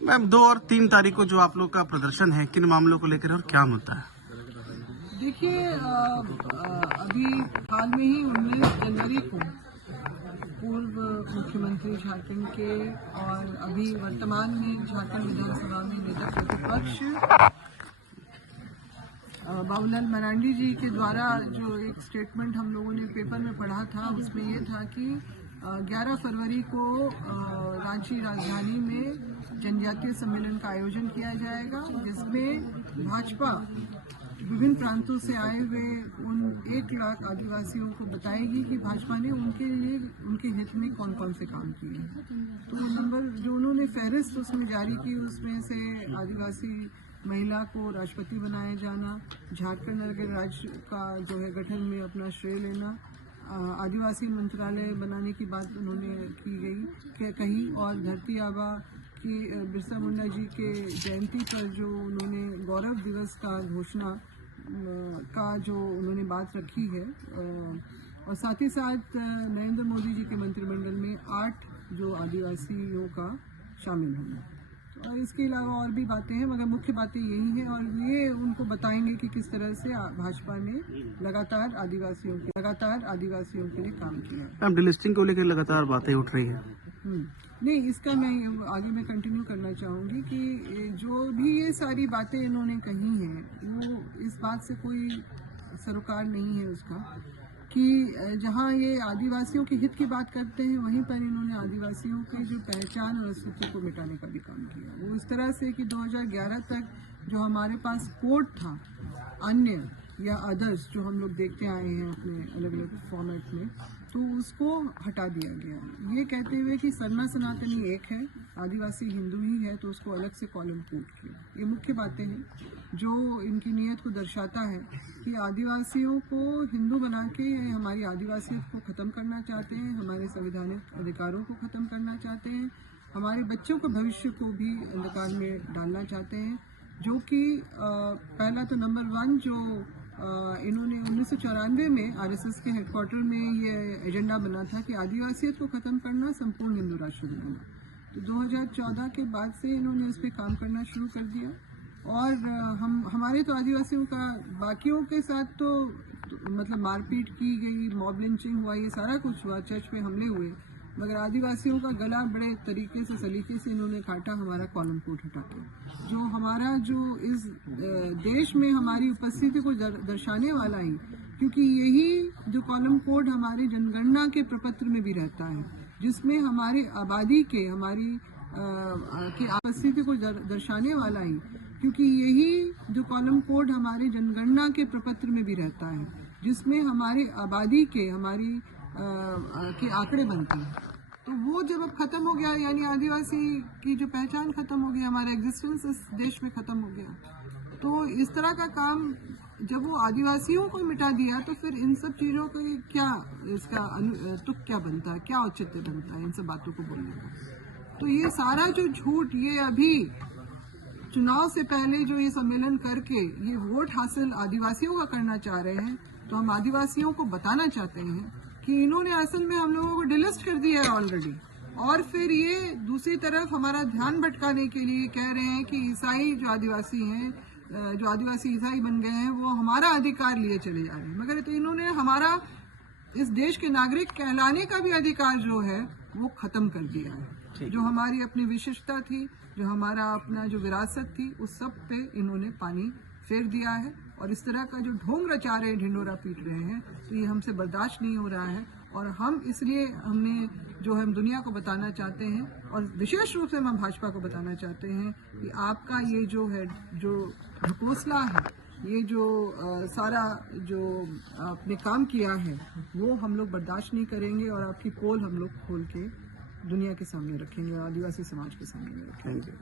Ma'am 2 और 3 तारीख को जो आप लोग का प्रदर्शन है, किन मामलों को लेकर और क्या मुद्दा है? देखिए, अभी हाल में ही 19 जनवरी को पूर्व मुख्यमंत्री झारखंड के और अभी वर्तमान में झारखंड विधानसभा में नेता प्रतिपक्ष बाबूलाल मरांडी जी के द्वारा जो एक स्टेटमेंट हम लोगों ने पेपर में पढ़ा था, उसमें ये था कि 11 फरवरी को रांची राजधानी में जनजातीय सम्मेलन का आयोजन किया जाएगा, जिसमें भाजपा विभिन्न प्रांतों से आए हुए उन 1 लाख आदिवासियों को बताएगी कि भाजपा ने उनके लिए उनके हित में कौन कौन से काम किए हैं। तो नंबर जो उन्होंने फहरिस्त उसमें जारी की, उसमें से आदिवासी महिला को राष्ट्रपति बनाया जाना, झारखंड राज्य का जो है गठन में अपना श्रेय लेना, आदिवासी मंत्रालय बनाने की बात उन्होंने की गई कही, और धरती आबा की बिरसा मुंडा जी के जयंती पर जो उन्होंने गौरव दिवस का घोषणा का जो उन्होंने बात रखी है, और साथ ही साथ नरेंद्र मोदी जी के मंत्रिमंडल में 8 जो आदिवासियों का शामिल होना, और इसके अलावा और भी बातें हैं, मगर मुख्य बातें यही हैं, और ये उनको बताएंगे कि किस तरह से भाजपा ने लगातार आदिवासियों के लिए काम किया। मैम डिलिस्टिंग को लेकर लगातार बातें उठ रही हैं। नहीं, इसका मैं आगे में कंटिन्यू करना चाहूँगी कि जो भी ये सारी बातें इन्होंने कही हैं, वो इस बात से कोई सरोकार नहीं है उसका कि जहाँ ये आदिवासियों के हित की बात करते हैं, वहीं पर इन्होंने आदिवासियों की जो पहचान और अस्तित्व को मिटाने का भी काम किया। वो इस तरह से कि 2011 तक जो हमारे पास कोड था, अन्य या अदर्स जो हम लोग देखते आए हैं अपने अलग अलग फॉर्मेट में, तो उसको हटा दिया गया, ये कहते हुए कि सरना सनातनी एक है, आदिवासी हिंदू ही है, तो उसको अलग से कॉलम कोड किया। ये मुख्य बातें हैं जो इनकी नीयत को दर्शाता है कि आदिवासियों को हिंदू बना के हमारी आदिवासियत को ख़त्म करना चाहते हैं, हमारे संवैधानिक अधिकारों को ख़त्म करना चाहते हैं, हमारे बच्चों के भविष्य को भी अंधकार में डालना चाहते हैं, जो कि पहला तो नंबर 1 जो इन्होंने 1994 में आरएसएस के हेडक्वार्टर में ये एजेंडा बना था कि आदिवासियत को ख़त्म करना, संपूर्ण हिंदू राष्ट्र बनाना। तो 2014 के बाद से इन्होंने इस पर काम करना शुरू कर दिया, और हमारे तो आदिवासियों का बाकियों के साथ तो मतलब मारपीट की गई, मॉब लिंचिंग हुआ, ये सारा कुछ हुआ, चर्च पे हमले हुए, मगर आदिवासियों का गला बड़े तरीके से सलीके से इन्होंने काटा हमारा कॉलम कोड हटा के, जो हमारा जो इस देश में हमारी उपस्थिति को दर्शाने वाला ही, क्योंकि यही जो कॉलम कोड हमारे जनगणना के प्रपत्र में भी रहता है, जिसमें हमारे आबादी के हमारी की उपस्थिति को दर्शाने वाला ही, क्योंकि यही जो कॉलम कोड हमारे जनगणना के प्रपत्र में भी रहता है, जिसमें हमारे आबादी के हमारी के आंकड़े बनते हैं। तो वो जब अब खत्म हो गया, यानी आदिवासी की जो पहचान खत्म हो गई, हमारा एग्जिस्टेंस इस देश में खत्म हो गया, तो इस तरह का काम जब वो आदिवासियों को मिटा दिया, तो फिर इन सब चीज़ों को क्या इसका तुक क्या बनता है, क्या औचित्य बनता है इन सब बातों को बोलने का। तो ये सारा जो झूठ, ये अभी चुनाव से पहले जो ये सम्मेलन करके ये वोट हासिल आदिवासियों का करना चाह रहे हैं, तो हम आदिवासियों को बताना चाहते हैं कि इन्होंने असल में हम लोगों को डिलिस्ट कर दिया है ऑलरेडी, और फिर ये दूसरी तरफ हमारा ध्यान भटकाने के लिए कह रहे हैं कि ईसाई जो आदिवासी हैं, जो आदिवासी ईसाई बन गए हैं, वो हमारा अधिकार लिए चले जा रहे हैं, मगर तो इन्होंने हमारा इस देश के नागरिक कहलाने का भी अधिकार जो है वो खत्म कर दिया है। जो हमारी अपनी विशिष्टता थी, जो हमारा अपना जो विरासत थी, उस सब पे इन्होंने पानी फेर दिया है, और इस तरह का जो ढोंग रचा रहे, ढिंडोरा पीट रहे हैं, तो ये हमसे बर्दाश्त नहीं हो रहा है, और हम इसलिए हमने जो हम दुनिया को बताना चाहते हैं, और विशेष रूप से हम भाजपा को बताना चाहते हैं कि आपका ये जो है जो ढकोसला है, ये जो सारा जो आपने काम किया है, वो हम लोग बर्दाश्त नहीं करेंगे, और आपकी पोल हम लोग खोल के दुनिया के सामने रखेंगे, आदिवासी समाज के सामने रखेंगे।